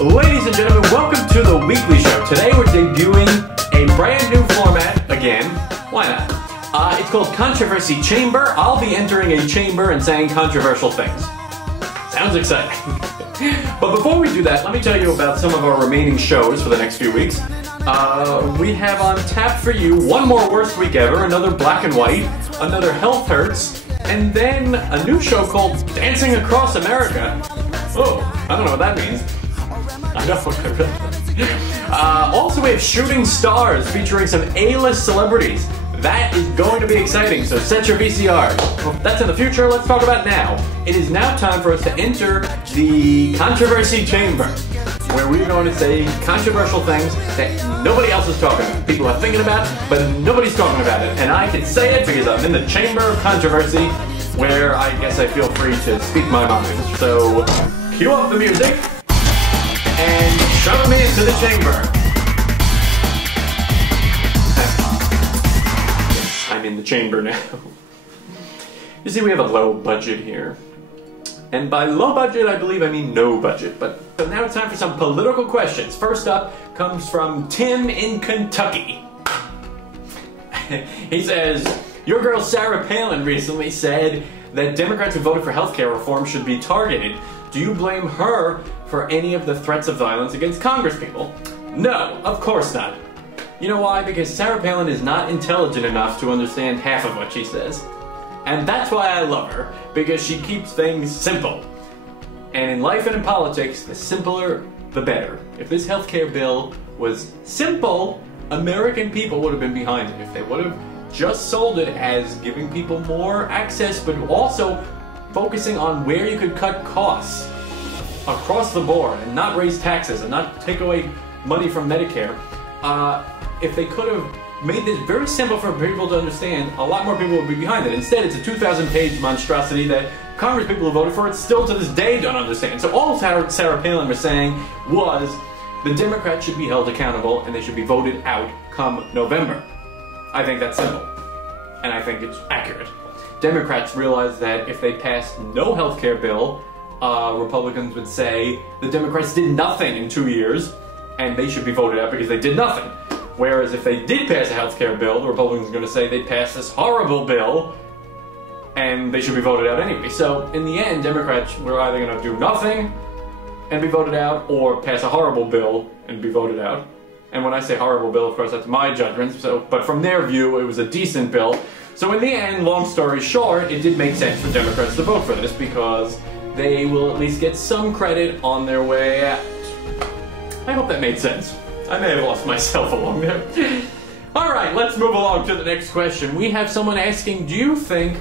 Ladies and gentlemen, welcome to the weekly show. Today we're debuting a brand new format again. Why not? It's called Controversy Chamber. I'll be entering a chamber and saying controversial things. Sounds exciting. But before we do that, let me tell you about some of our remaining shows for the next few weeks. We have on tap for you one more Worst Week Ever, another Black and White, another Health Hurts, and then a new show called Dancing Across America. Oh, I don't know what that means. I know. Also, we have Shooting Stars featuring some A-list celebrities. That is going to be exciting, so set your VCR. Well, that's in the future, let's talk about now. It is now time for us to enter the Controversy Chamber, where we're going to say controversial things that nobody else is talking about. People are thinking about, but nobody's talking about it. And I can say it because I'm in the Chamber of Controversy, where I guess I feel free to speak my mind. So, cue up the music, and shove me into the chamber. I'm in the chamber now. You see, we have a low budget here. And by low budget, I believe I mean no budget. But so now it's time for some political questions. First up comes from Tim in Kentucky. He says, your girl Sarah Palin recently said that Democrats who voted for healthcare reform should be targeted. Do you blame her for any of the threats of violence against congresspeople? No, of course not. You know why? Because Sarah Palin is not intelligent enough to understand half of what she says. And that's why I love her, because she keeps things simple. And in life and in politics, the simpler, the better. If this healthcare bill was simple, American people would have been behind it. If they would have just sold it as giving people more access, but also focusing on where you could cut costs across the board and not raise taxes and not take away money from Medicare. If they could have made this very simple for people to understand, a lot more people would be behind it. Instead, it's a 2,000-page monstrosity that Congress people who voted for it still to this day don't understand. So all Sarah Palin was saying was the Democrats should be held accountable and they should be voted out come November. I think that's simple. And I think it's accurate. Democrats realize that if they pass no healthcare bill, Republicans would say the Democrats did nothing in 2 years and they should be voted out because they did nothing. Whereas if they did pass a healthcare bill, the Republicans are going to say they passed this horrible bill and they should be voted out anyway. So in the end, Democrats were either going to do nothing and be voted out or pass a horrible bill and be voted out. And when I say horrible bill, of course, that's my judgment. But from their view, it was a decent bill. So in the end, long story short, it did make sense for Democrats to vote for this because they will at least get some credit on their way out. I hope that made sense. I may have lost myself along there. Alright, let's move along to the next question. We have someone asking, do you think...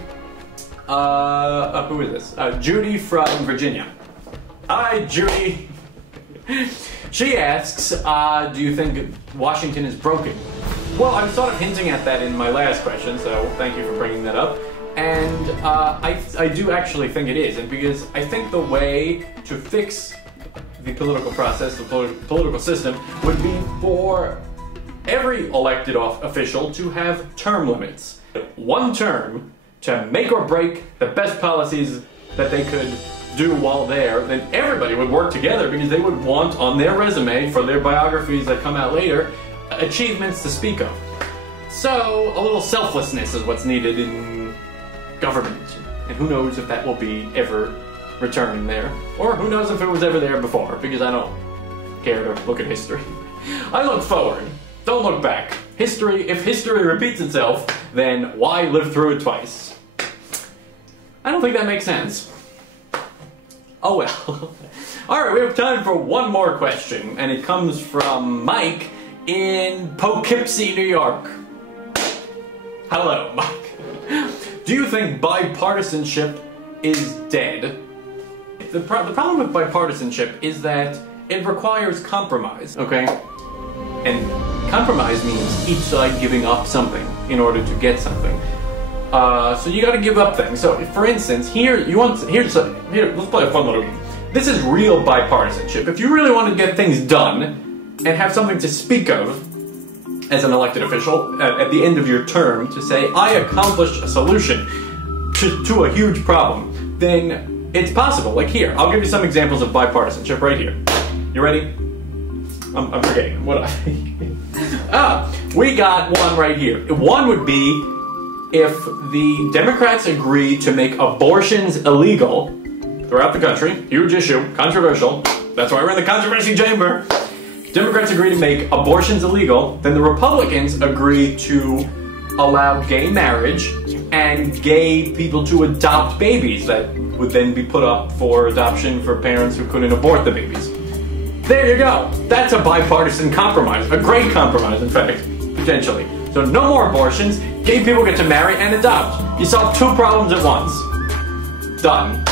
who is this? Judy from Virginia. Hi, Judy. She asks, do you think Washington is broken? Well, I was sort of hinting at that in my last question, so thank you for bringing that up. And I do actually think it is, and because I think the way to fix the political process, the political system, would be for every elected official to have term limits. One term to make or break the best policies that they could do while there, then everybody would work together because they would want on their resume for their biographies that come out later, achievements to speak of. So a little selflessness is what's needed in government. And who knows if that will be ever returning there. Or who knows if it was ever there before, because I don't care to look at history. I look forward, don't look back. History, if history repeats itself, then why live through it twice? I don't think that makes sense. Oh well. Alright, we have time for one more question, and it comes from Mike in Poughkeepsie, New York. Hello, Mike. Do you think bipartisanship is dead? The problem with bipartisanship is that it requires compromise, okay? And compromise means each side giving up something in order to get something. So you gotta give up things. So, for instance, let's play a fun little game. This is real bipartisanship. If you really want to get things done and have something to speak of as an elected official at the end of your term to say, I accomplished a solution to a huge problem, then it's possible. Like here, I'll give you some examples of bipartisanship right here. You ready? I'm forgetting. What we got one right here. One would be if the Democrats agree to make abortions illegal throughout the country. Huge issue, controversial. That's why we're in the controversy chamber. Democrats agree to make abortions illegal, then the Republicans agree to allow gay marriage and gay people to adopt babies that would then be put up for adoption for parents who couldn't abort the babies. There you go. That's a bipartisan compromise. A great compromise, in fact, potentially. So no more abortions, gay people get to marry and adopt. You solve two problems at once. Done.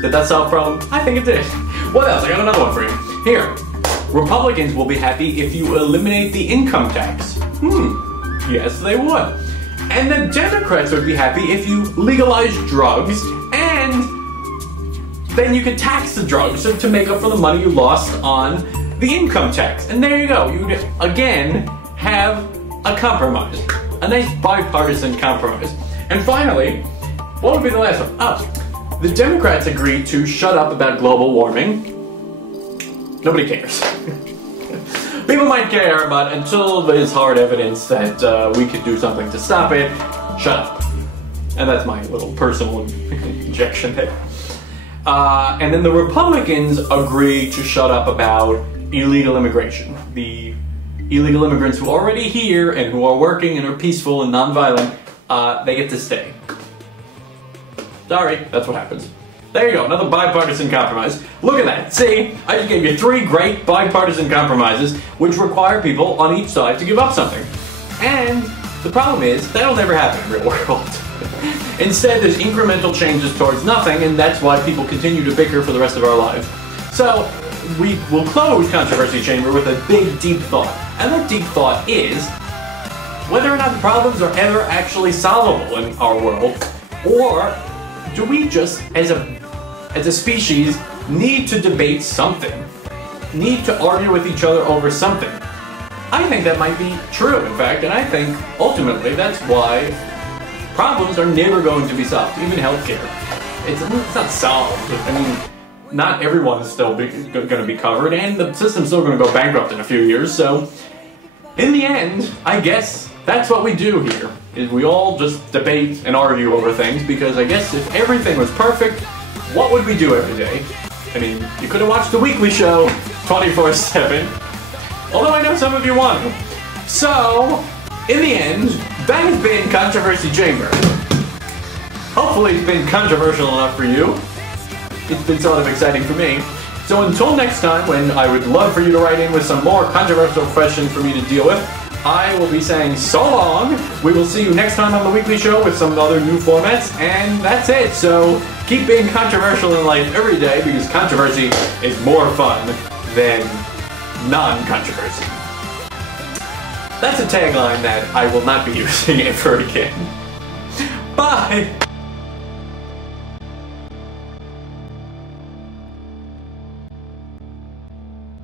Did that solve a problem? I think it did. What else? I got another one for you. Here. Republicans will be happy if you eliminate the income tax. Yes, they would. And the Democrats would be happy if you legalize drugs and then you could tax the drugs to make up for the money you lost on the income tax. And there you go. You again have a compromise. A nice bipartisan compromise. And finally, what would be the last one? The Democrats agreed to shut up about global warming. Nobody cares. People might care, but until there's hard evidence that we could do something to stop it, shut up. And that's my little personal injection there. And then the Republicans agree to shut up about illegal immigration. The illegal immigrants who are already here and who are working and are peaceful and nonviolent, they get to stay. Sorry, that's what happens. There you go, another bipartisan compromise. Look at that, see? I just gave you 3 great bipartisan compromises which require people on each side to give up something. And the problem is, that'll never happen in the real world. Instead, there's incremental changes towards nothing, and that's why people continue to bicker for the rest of our lives. So, we will close Controversy Chamber with a big, deep thought. And that deep thought is whether or not the problems are ever actually solvable in our world, or do we just, as a species, need to debate something? Need to argue with each other over something? I think that might be true, in fact, and I think, ultimately, that's why problems are never going to be solved, even healthcare. It's not solved. I mean, not everyone is still going to be covered, and the system's still going to go bankrupt in a few years, so in the end, I guess that's what we do here, is we all just debate and argue over things, because I guess if everything was perfect, what would we do every day? I mean, you could have watched the weekly show 24/7, although I know some of you want to. So, in the end, that has been Controversy Chamber. Hopefully it's been controversial enough for you. It's been sort of exciting for me. So until next time, when I would love for you to write in with some more controversial questions for me to deal with, I will be saying so long. We will see you next time on the weekly show with some other new formats, and that's it. So keep being controversial in life every day, because controversy is more fun than non-controversy. That's a tagline that I will not be using ever again. Bye!